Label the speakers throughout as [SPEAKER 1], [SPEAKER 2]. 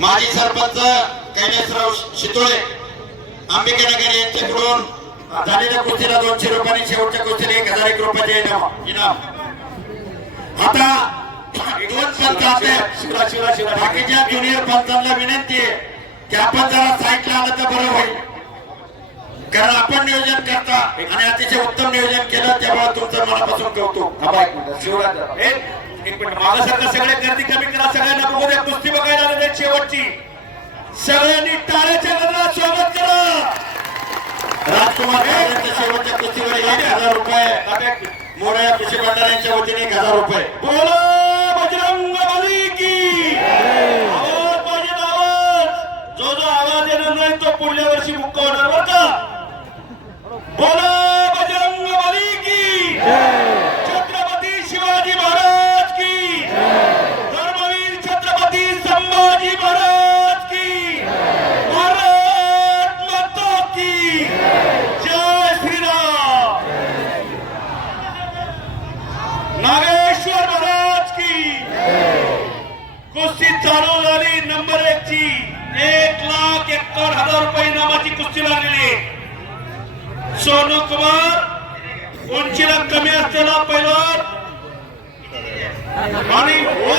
[SPEAKER 1] माजी सरपंच कैलासराव शितोळे अंबिकानगर यांच्याकडून झालेल्या कुस्तीला दोनशे रुपयांनी शेवटच्या कुस्तीला एक हजार एक रुपयाचे इनाम आता दोन पंच असते बाकीच्या ज्युनियर पंचांना विनंती आहे की आपण जरा साईडला आलं तर बरं होईल. कारण आपण नियोजन करता आणि अतिशय उत्तम नियोजन केलं त्यामुळे तुमचं मनापासून कौतुक. एक मिनिट. शिवराज जरा.
[SPEAKER 2] एक सगळे गर्दी कमी करा सगळ्यांना बघू द्या कुस्ती शेवटची सगळ्यांनी टाळ्याच्या गजरात स्वागत करा.
[SPEAKER 1] राजकुमार शेवटच्या कुस्तीवर एक हजार रुपये मोरया कृषी भंडार वतीने एक हजार रुपये.
[SPEAKER 2] बोला बजरंग बली की. आवाज पाहिजे आवाज जो जो आवाज येणार नाही तो पुढल्या वर्षी मुक्का होणार बरं का बोला बजरंग बली की छत्रपती शिवाजी महाराज की धर्मवीर छत्रपती संभाजी महाराज की भारत माता की जय श्रीराम नागेश्वर महाराज की कुस्ती चालू झाली नंबर एक ची एक लाख एकावन्न हजार रुपये इनामाची कुस्ती लागलेली सोनू कुमार उंचीला कमी असलेला पैलवान. आणि हो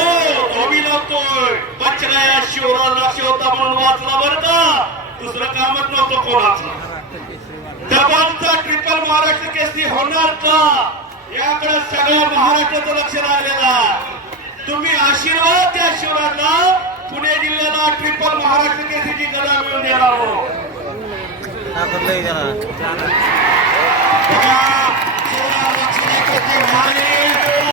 [SPEAKER 2] धोबी लागतोय बचराया शिवराज लक्ष होता म्हणून वाचला बरं का? दुसरं कामच नव्हतं कोणाचं. दबांचा ट्रिपल महाराष्ट्र केसरी होणार का? याकडे सगळ्या महाराष्ट्राचं लक्ष लागलेलं आहे. तुम्ही आशीर्वाद द्या शिवराजला पुणे जिल्ह्याला ट्रिपल महाराष्ट्र केसरीची गदा मिळून देणार